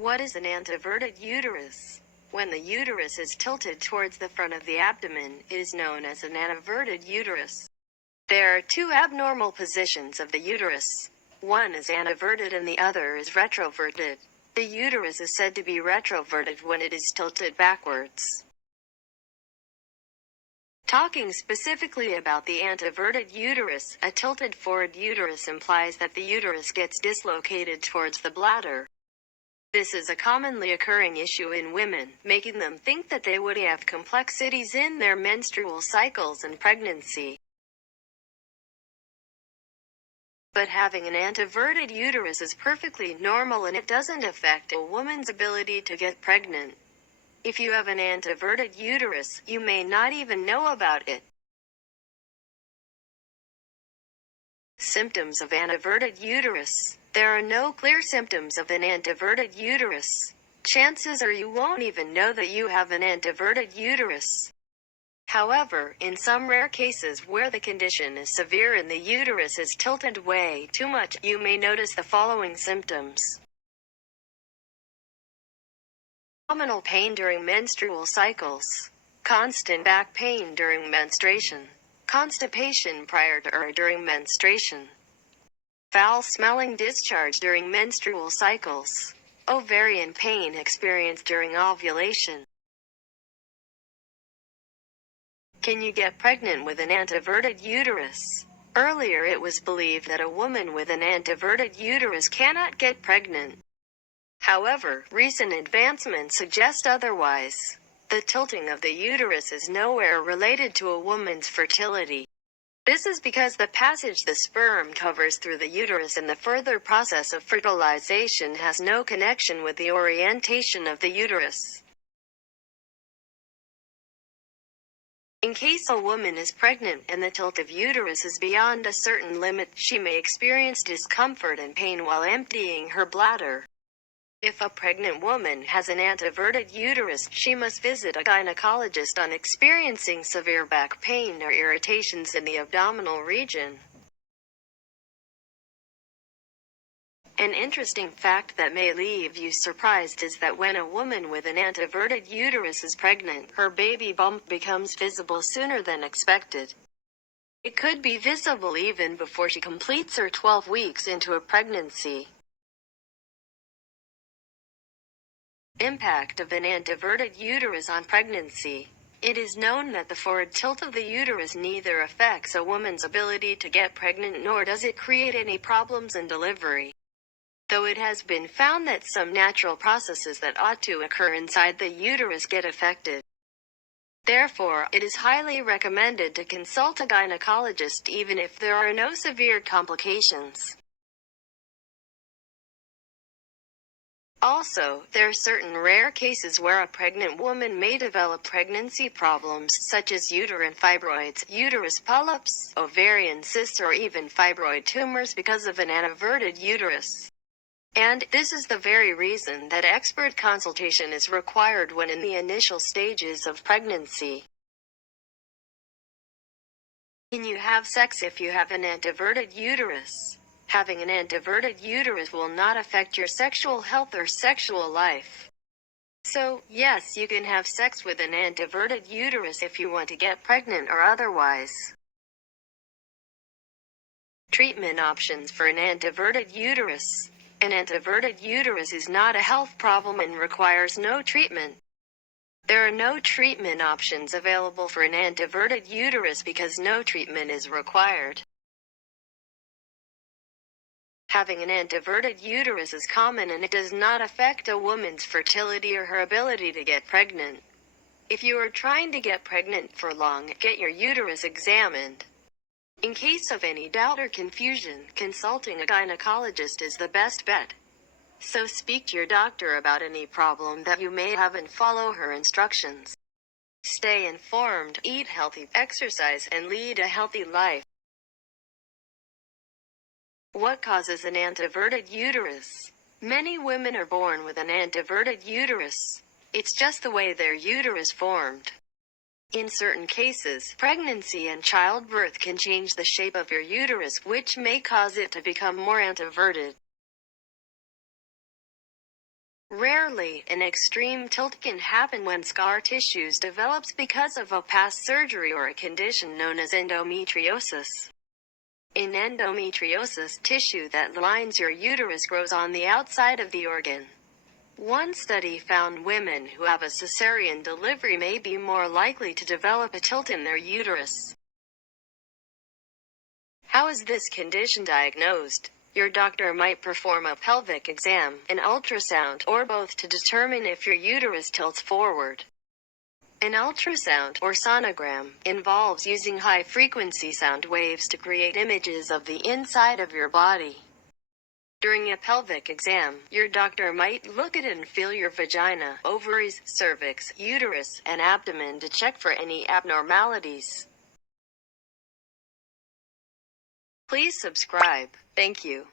What is an anteverted uterus? When the uterus is tilted towards the front of the abdomen, it is known as an anteverted uterus. There are two abnormal positions of the uterus. One is anteverted and the other is retroverted. The uterus is said to be retroverted when it is tilted backwards. Talking specifically about the anteverted uterus, a tilted forward uterus implies that the uterus gets dislocated towards the bladder. This is a commonly occurring issue in women, making them think that they would have complexities in their menstrual cycles and pregnancy. But having an anteverted uterus is perfectly normal and it doesn't affect a woman's ability to get pregnant. If you have an anteverted uterus, you may not even know about it. Symptoms of anteverted uterus. There are no clear symptoms of an anteverted uterus. Chances are you won't even know that you have an anteverted uterus. However, in some rare cases where the condition is severe and the uterus is tilted way too much, you may notice the following symptoms. Abdominal pain during menstrual cycles. Constant back pain during menstruation. Constipation prior to or during menstruation. Foul-smelling discharge during menstrual cycles. Ovarian pain experienced during ovulation. Can you get pregnant with an anteverted uterus? Earlier it was believed that a woman with an anteverted uterus cannot get pregnant. However, recent advancements suggest otherwise. The tilting of the uterus is nowhere related to a woman's fertility. This is because the passage the sperm covers through the uterus in the further process of fertilization has no connection with the orientation of the uterus. In case a woman is pregnant and the tilt of uterus is beyond a certain limit, she may experience discomfort and pain while emptying her bladder. If a pregnant woman has an anteverted uterus, she must visit a gynecologist on experiencing severe back pain or irritations in the abdominal region. An interesting fact that may leave you surprised is that when a woman with an anteverted uterus is pregnant, her baby bump becomes visible sooner than expected. It could be visible even before she completes her 12 weeks into a pregnancy. Impact of an anteverted uterus on pregnancy. It is known that the forward tilt of the uterus neither affects a woman's ability to get pregnant nor does it create any problems in delivery. Though it has been found that some natural processes that ought to occur inside the uterus get affected. Therefore, it is highly recommended to consult a gynecologist even if there are no severe complications. Also, there are certain rare cases where a pregnant woman may develop pregnancy problems such as uterine fibroids, uterus polyps, ovarian cysts or even fibroid tumors because of an anteverted uterus. And this is the very reason that expert consultation is required when in the initial stages of pregnancy. Can you have sex if you have an anteverted uterus? Having an anteverted uterus will not affect your sexual health or sexual life. So, yes, you can have sex with an anteverted uterus if you want to get pregnant or otherwise. Treatment options for an anteverted uterus. An anteverted uterus is not a health problem and requires no treatment. There are no treatment options available for an anteverted uterus because no treatment is required. Having an anteverted uterus is common and it does not affect a woman's fertility or her ability to get pregnant. If you are trying to get pregnant for long, get your uterus examined. In case of any doubt or confusion, consulting a gynecologist is the best bet. So speak to your doctor about any problem that you may have and follow her instructions. Stay informed, eat healthy, exercise, and lead a healthy life. What causes an anteverted uterus? Many women are born with an anteverted uterus. It's just the way their uterus formed. In certain cases, pregnancy and childbirth can change the shape of your uterus, which may cause it to become more anteverted. Rarely, an extreme tilt can happen when scar tissues develops because of a past surgery or a condition known as endometriosis. In endometriosis, tissue that lines your uterus grows on the outside of the organ. One study found women who have a cesarean delivery may be more likely to develop a tilt in their uterus. How is this condition diagnosed? Your doctor might perform a pelvic exam, an ultrasound, or both to determine if your uterus tilts forward. An ultrasound, or sonogram, involves using high-frequency sound waves to create images of the inside of your body. During a pelvic exam, your doctor might look at and feel your vagina, ovaries, cervix, uterus, and abdomen to check for any abnormalities. Please subscribe. Thank you.